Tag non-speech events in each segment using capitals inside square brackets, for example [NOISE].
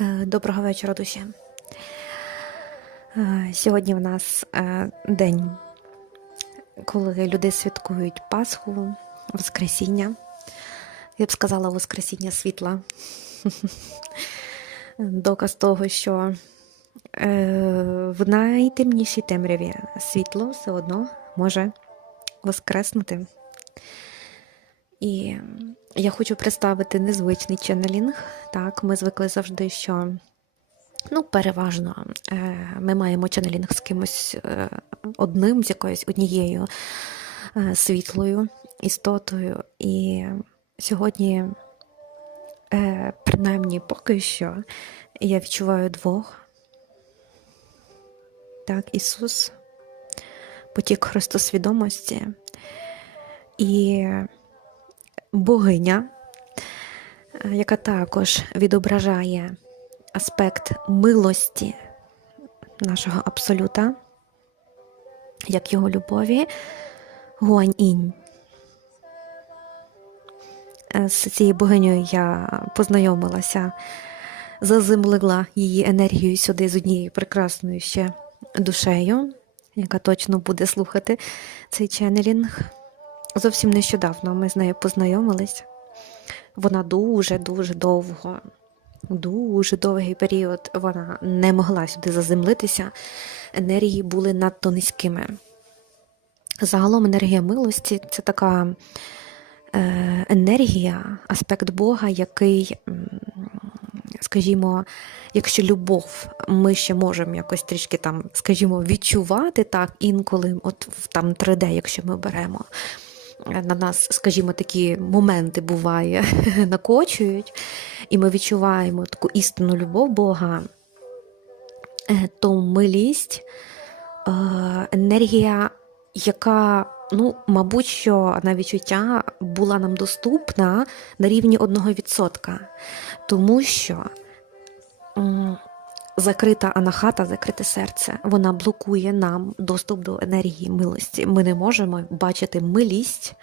Е, Доброго вечора, душі. Е, Сьогодні в нас е, день, коли люди святкують Пасху, Воскресіння. Я б сказала, Воскресіння світла. [LAUGHS] Доказ того, що в найтемнішій темряві світло все одно може воскреснути. І я хочу представити незвичний ченнелінг. Так, ми звикли завжди, що ну, переважно е, ми маємо ченнелінг з кимось е, одним, з якоюсь однією е, світлою істотою. І сьогодні, принаймні, поки що, я відчуваю двох. Так, Ісус, потік Христосвідомості і богиня, е, яка також відображає аспект милості нашого абсолюта, як його любові, Гуань-інь. Е, З цією богинею я познайомилася, заземлила її енергію сюди з однією прекрасною ще душею, яка точно буде слухати цей ченнелінг. Зовсім нещодавно ми з нею познайомились. Вона дуже-дуже довго, дуже довгий період вона не могла сюди заземлитися. Енергії були надто низькими. Загалом енергія милості це така е, енергія, аспект Бога, який, скажімо, якщо любов ми ще можемо якось трішки там, скажімо, відчувати так інколи, от в там 3D, якщо ми беремо на нас, скажімо, такі моменти буває, [LAUGHS] накочують, і ми відчуваємо таку істинну любов Бога, е, то милість е, енергія, яка, ну, мабуть, що на відчуття була нам доступна на рівні 1%. Тому що закрита анахата, закрите серце, вона блокує нам доступ до енергії милості. Ми не можемо бачити милість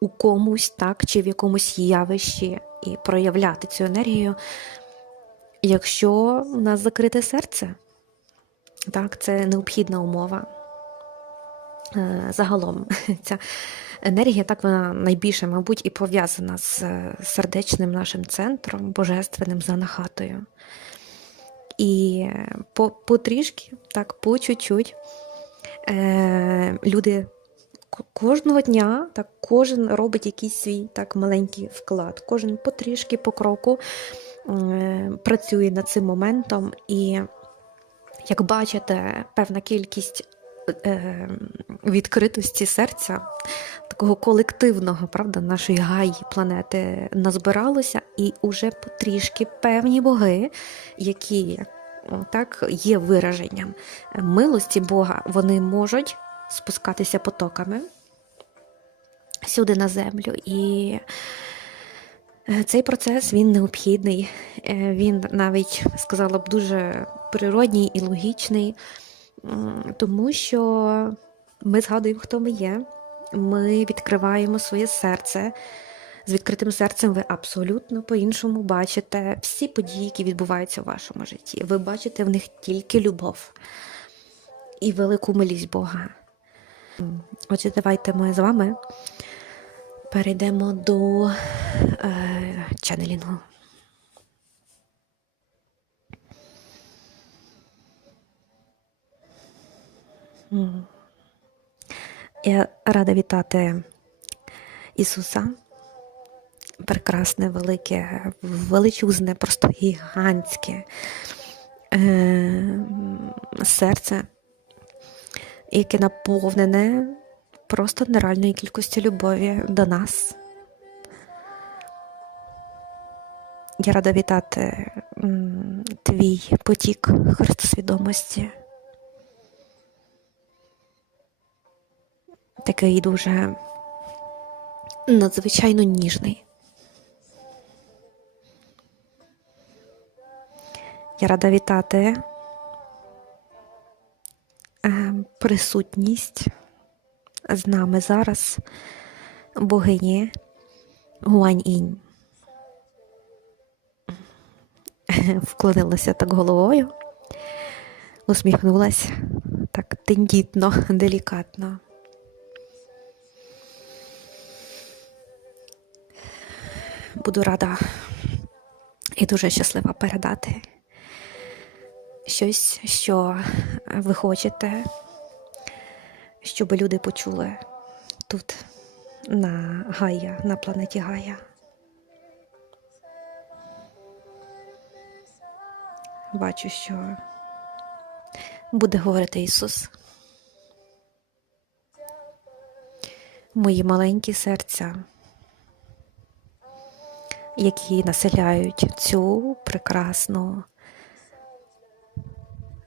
у комусь, так, чи в якомусь явищі і проявляти цю енергію, якщо у нас закрите серце. Так, це необхідна умова. Е, Загалом [LAUGHS] ця енергія, так вона найбільше, мабуть, і пов'язана з е, сердечним нашим центром, божественним за анахатою. І по, потрішки, так, по чуть-чуть е, люди кожного дня, так, кожен робить якийсь свій так, маленький вклад, кожен потрішки, по кроку е, працює над цим моментом. І, як бачите, певна кількість е, відкритості серця, такого колективного, правда, нашої гаї планети назбиралося, і уже потрішки певні боги, які так є вираженням милості Бога, вони можуть спускатися потоками сюди на землю. І е, цей процес він необхідний, Е, він навіть сказала б дуже природній і логічний, тому що ми згадуємо, хто ми є. Ми відкриваємо своє серце. З відкритим серцем ви абсолютно по-іншому бачите всі події, які відбуваються в вашому житті. Ви бачите в них тільки любов і велику милість Бога. Отже, давайте ми з вами перейдемо до е, ченнелінгу. Я рада вітати Ісуса. Прекрасне, велике, величезне, просто гігантське е, серце, яке наповнене просто нереальною кількістю любові до нас. Я рада вітати твій потік Христосвідомості. Такий дуже надзвичайно ніжний. Я рада вітати е, присутність з нами зараз богині Гуань-інь. [LAUGHS] вклонилася так головою, усміхнулася так тендітно, делікатно. Буду рада і дуже щаслива передати щось, що ви хочете, щоб люди почули тут, на Гая, на планеті Гая. Бачу, що буде говорити Ісус. Мої маленькі серця, які населяють цю прекрасну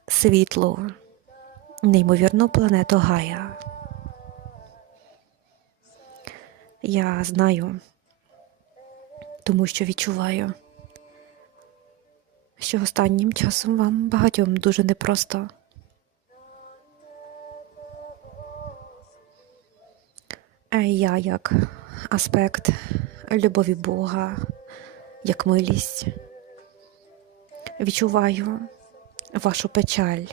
світлу, неймовірну планету Гая. Я знаю, тому що відчуваю, що останнім часом вам багатьом дуже непросто. Е, Я як аспект любові Бога, як милість, відчуваю вашу печаль,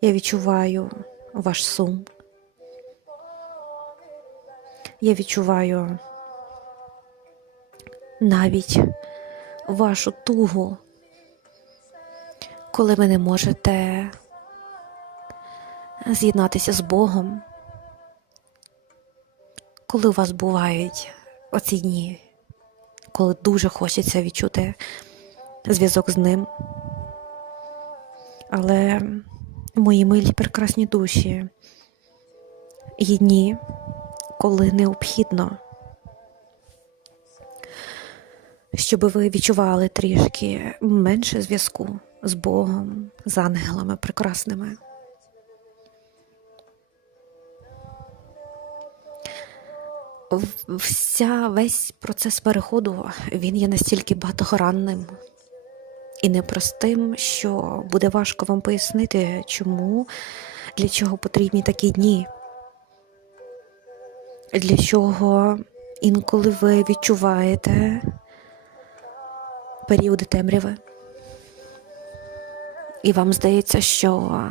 я відчуваю ваш сум. Я відчуваю навіть вашу тугу, коли ви не можете з'єднатися з Богом, коли у вас бувають оці дні, коли дуже хочеться відчути зв'язок з ним. Але мої милі прекрасні душі є дні, коли необхідно, щоб ви відчували трішки менше зв'язку з Богом, з ангелами прекрасними. Вся весь процес переходу він є настільки багатогранним і непростим, що буде важко вам пояснити, чому, для чого потрібні такі дні для чого інколи ви відчуваєте періоди темряви. І вам здається, що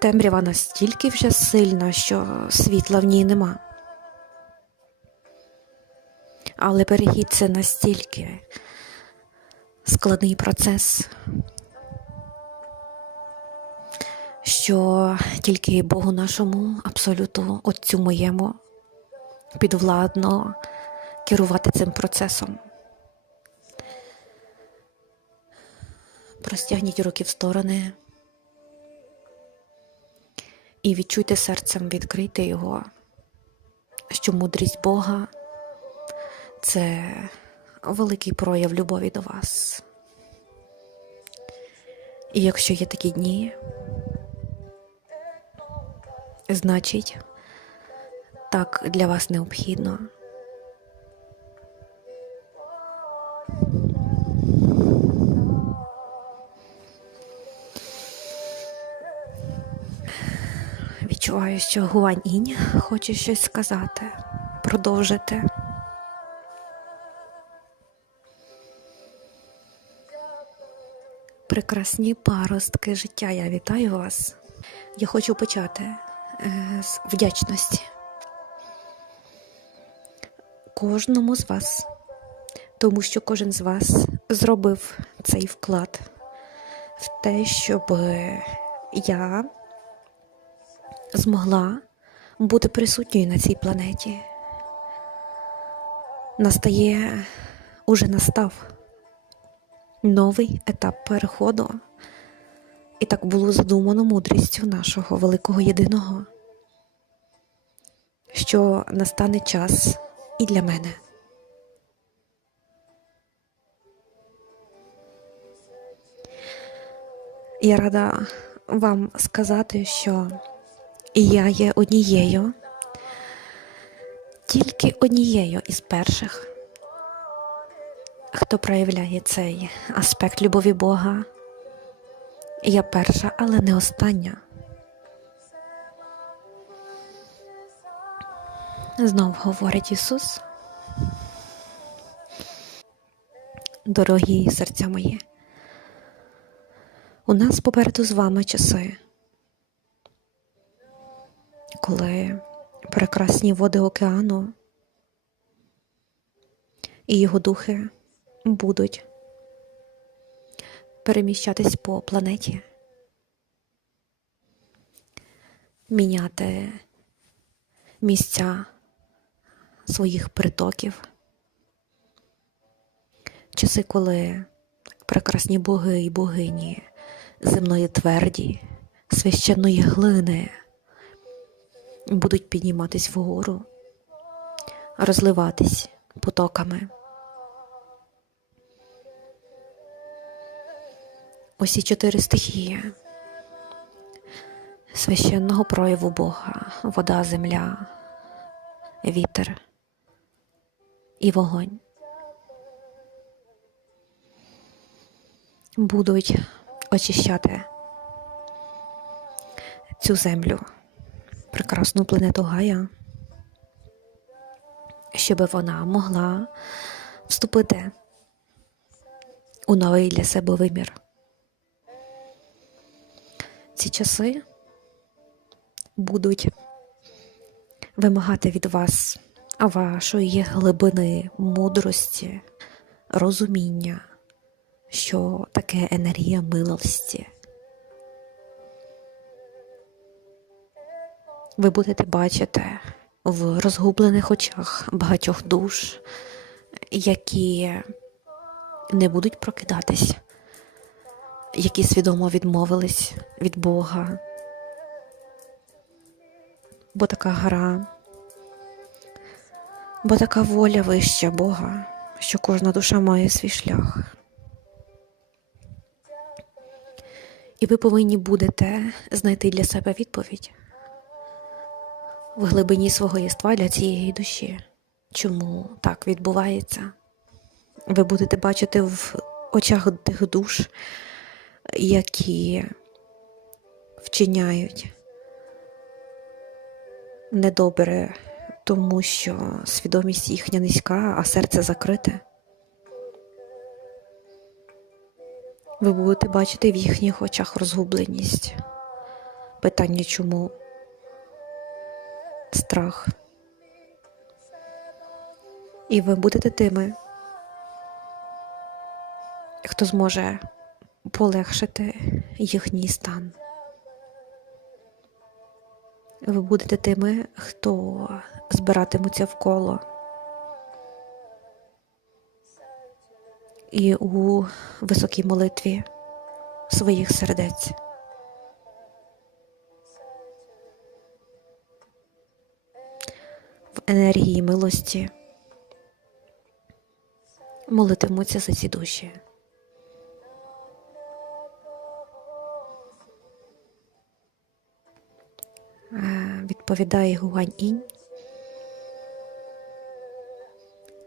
темрява настільки вже сильна, що світла в ній нема. Але перехід це настільки складний процес, що тільки Богу нашому, абсолюту Отцю моєму, підвладно керувати цим процесом. Простягніть руки в сторони і відчуйте серцем, відкрийте його, що мудрість Бога це великий прояв любові до вас. І якщо є такі дні, значить, так для вас необхідно. Відчуваю, що Гуань хоче щось сказати, продовжити. Прекрасні паростки життя, я вітаю вас. Я хочу почати е, з вдячності кожному з вас, тому що кожен з вас зробив цей вклад в те, щоб я змогла бути присутньою на цій планеті. Настає, уже настав новий етап переходу. І так було задумано мудрістю нашого великого єдиного, що настане час і для мене. Я рада вам сказати, що я є однією, тільки однією із перших, хто проявляє цей аспект любові Бога. Я перша, але не остання. Знов говорить Ісус. дорогі серця мої. У нас попереду з вами часи, коли прекрасні води океану і його духи будуть переміщатись по планеті, міняти місця своїх притоків, часи, коли прекрасні боги і богині земної тверді, священної глини будуть підніматись вгору, розливатись потоками. Усі чотири стихії. Священного прояву Бога, вода, земля, вітер і вогонь. Будуть очищати цю землю, прекрасну планету Гая, щоб вона могла вступити у новий для себе вимір. Ці часи будуть вимагати від вас вашої глибини, мудрості, розуміння, що таке енергія милості. Ви будете бачити в розгублених очах багатьох душ, які не будуть прокидатись, які свідомо відмовились від Бога. Бо така гра, бо така воля вища Бога, що кожна душа має свій шлях. І ви повинні будете знайти для себе відповідь в глибині свого єства для цієї душі. Чому так відбувається? Ви будете бачити в очах тих душ, які вчиняють недобре, тому що свідомість їхня низька, а серце закрите. Ви будете бачити в їхніх очах розгубленість. Питання чому? Страх. І ви будете тими, хто зможе полегшити їхній стан. Ви будете тими, хто збиратиметься в коло. І у високій молитві своїх сердець. Енергії милості молитимуться за ці душі. Е, Відповідає Гуань Інь.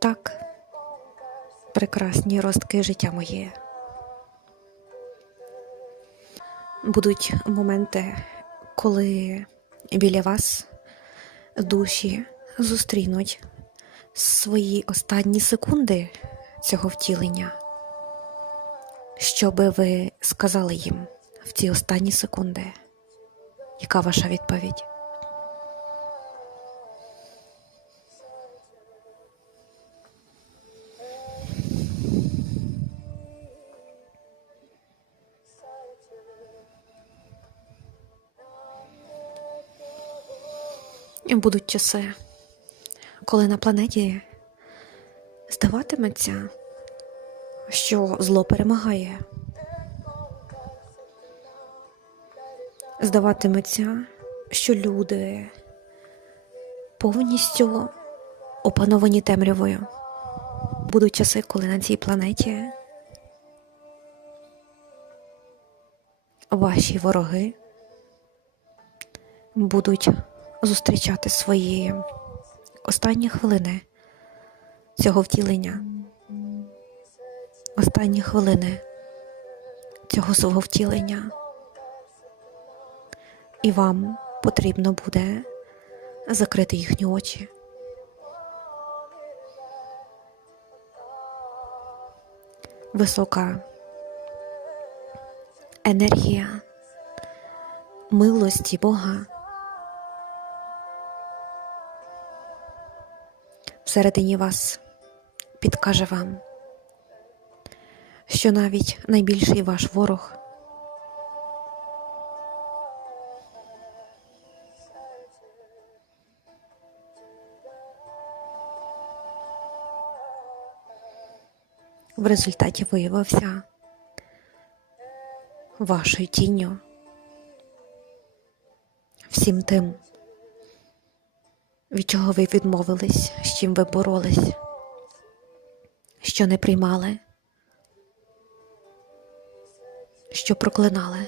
Так, прекрасні ростки життя моє. Будуть моменти, коли біля вас душі зустрінуть свої останні секунди цього втілення, що би ви сказали їм в ці останні секунди? Яка ваша відповідь? Будуть часи, коли на планеті здаватиметься, що зло перемагає. Здаватиметься, що люди повністю опановані темрявою. Будуть часи, коли на цій планеті ваші вороги будуть зустрічати свої останні хвилини цього втілення, останні хвилини цього свого втілення. І вам потрібно буде закрити їхні очі. висока енергія милості Бога всередині вас підкаже вам, що навіть найбільший ваш ворог в результаті виявився вашою тінню, всім тим, від чого ви відмовились, з чим ви боролись, що не приймали, що проклинали.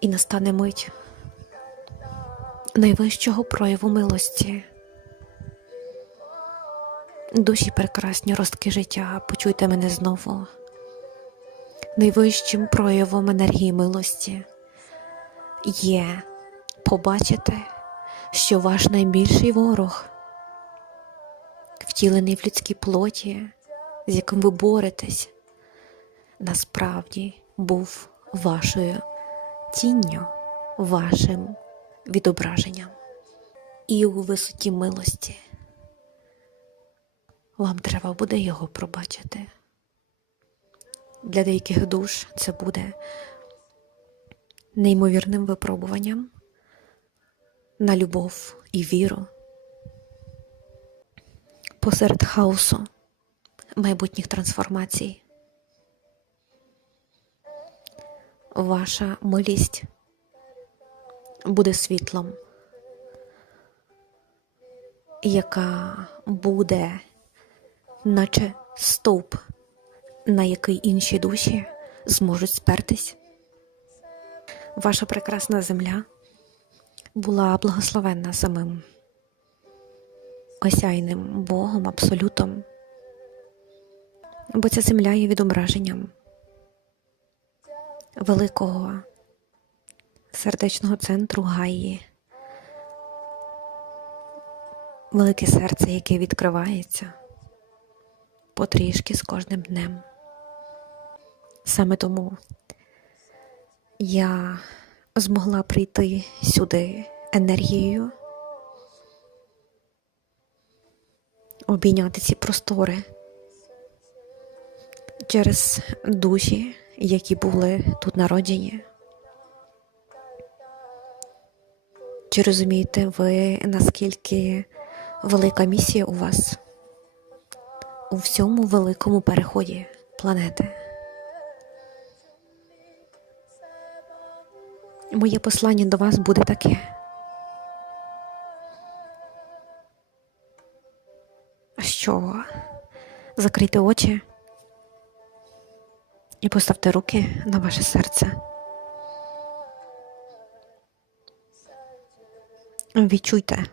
І настане мить найвищого прояву милості. Душі прекрасні ростки життя, почуйте мене знову. Найвищим проявом енергії милості є побачити, що ваш найбільший ворог, втілений в людській плоті, з яким ви боретесь, насправді був вашою тінню, вашим відображенням і у висоті милості. Вам треба буде його пробачити. Для деяких душ це буде неймовірним випробуванням на любов і віру посеред хаосу майбутніх трансформацій. Ваша милість буде світлом, яка буде наче стовп, на який інші душі зможуть спертись. Ваша прекрасна земля була благословенна самим осяйним Богом, абсолютом, бо ця земля є відображенням великого сердечного центру Гаї, велике серце, яке відкривається потрішки з кожним днем. Саме тому я змогла прийти сюди енергією, обійняти ці простори через душі, які були тут народжені. Чи розумієте ви, наскільки велика місія у вас? у всьому великому переході планети. Моє послання до вас буде таке. Що закрийте очі і поставте руки на ваше серце. Відчуйте,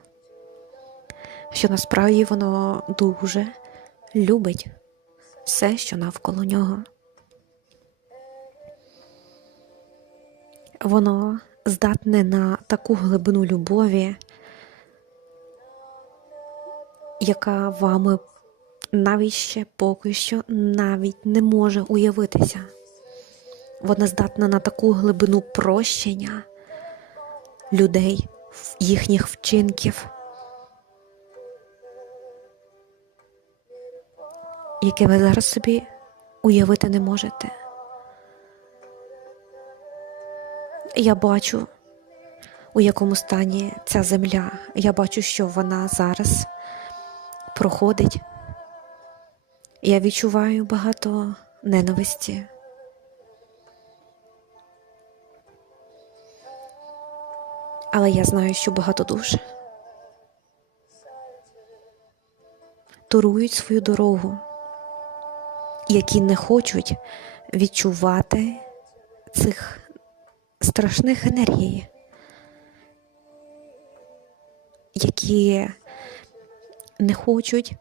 що насправді воно дуже любить все, що навколо нього. Воно здатне на таку глибину любові, яка вами навіть ще поки що навіть не може уявитися. Вона здатна на таку глибину прощення людей, їхніх вчинків. яке ви зараз собі уявити не можете. Я бачу, у якому стані ця земля. Я бачу, що вона зараз проходить. Я відчуваю багато ненависті. Але я знаю, що багато душ турують свою дорогу які не хочуть відчувати цих страшних енергій, які не хочуть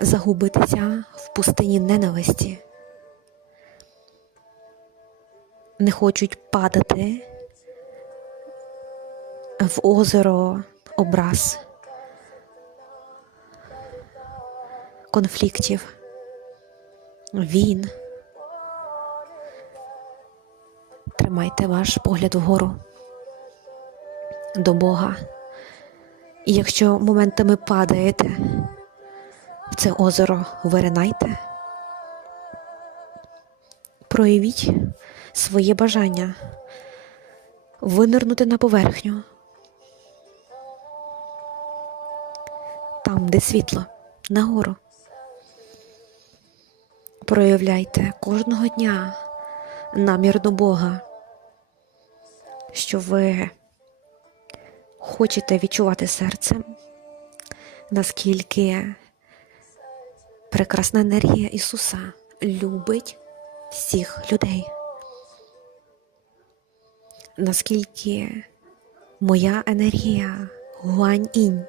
загубитися в пустині ненависті, не хочуть падати в озеро образ. конфліктів, війн. Тримайте ваш погляд вгору до Бога. І якщо моментами падаєте в це озеро, виринайте, проявіть своє бажання винирнути на поверхню. Там, де світло, нагору. Проявляйте кожного дня намір до Бога, що ви хочете відчувати серцем, наскільки прекрасна енергія Ісуса любить всіх людей. Наскільки моя енергія гуань-інь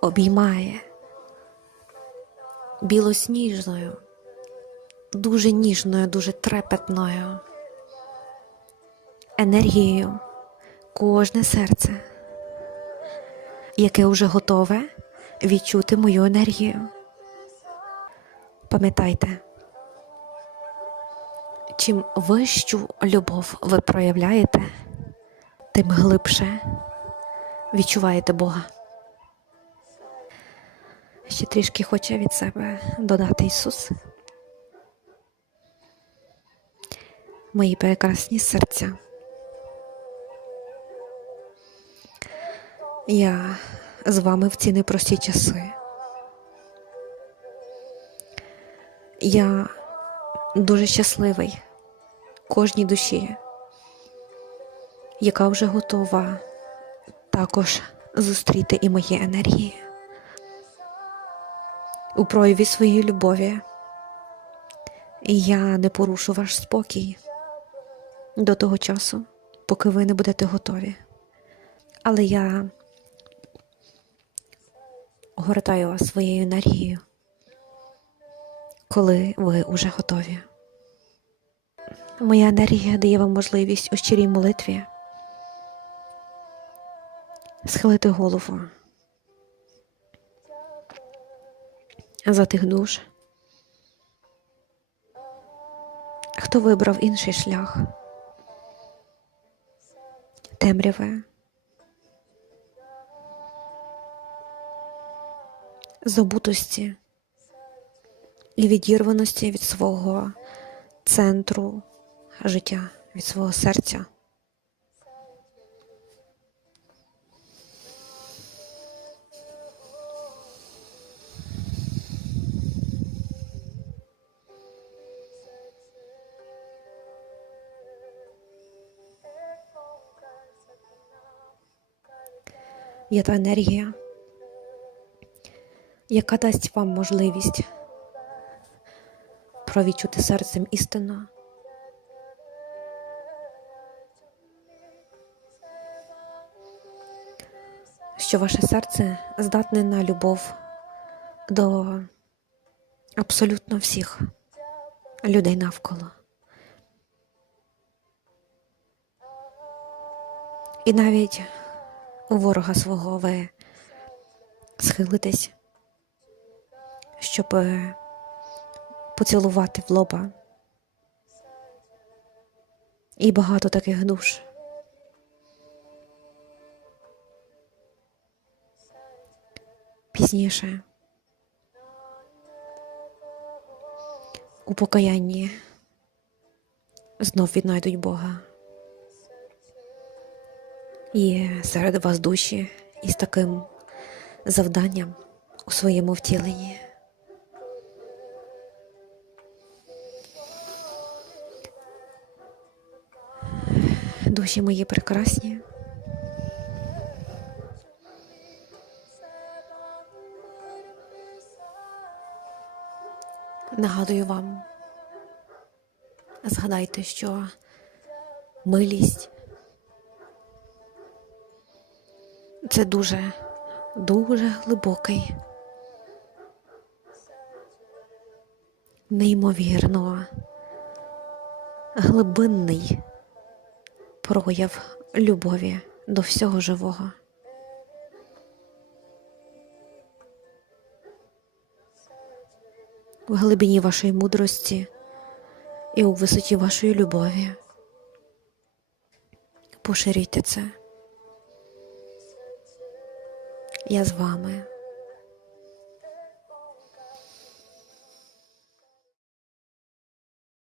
обіймає білосніжною, дуже ніжною, дуже трепетною енергією кожне серце, яке вже готове відчути мою енергію. Пам'ятайте, чим вищу любов ви проявляєте, тим глибше відчуваєте Бога. Ще трішки хоче від себе додати Ісус. Мої прекрасні серця. Я з вами в ці непрості часи. Я дуже щасливий кожній душі, яка вже готова також зустріти і мої енергії у прояві своєї любові. Я не порушу ваш спокій до того часу, поки ви не будете готові. Але я огортаю вас своєю енергією, коли ви вже готові. Моя енергія дає вам можливість у щирій молитві схилити голову за тих душ, хто вибрав інший шлях темряви. Забутості і відірваності від свого центру життя, від свого серця. Є та енергія, яка дасть вам можливість провідчути серцем істину. Що ваше серце здатне на любов до абсолютно всіх людей навколо. І навіть у ворога свого ви схилитесь щоб е, поцілувати в лоба. І багато таких душ. Пізніше у покаянні знов віднайдуть Бога. І серед вас душі із таким завданням у своєму втіленні. Душі мої прекрасні. Нагадую вам, згадайте, що милість це дуже, дуже глибокий, неймовірно глибинний прояв любові до всього живого. В глибині вашої мудрості і у висоті вашої любові. Поширюйте це. Я з вами.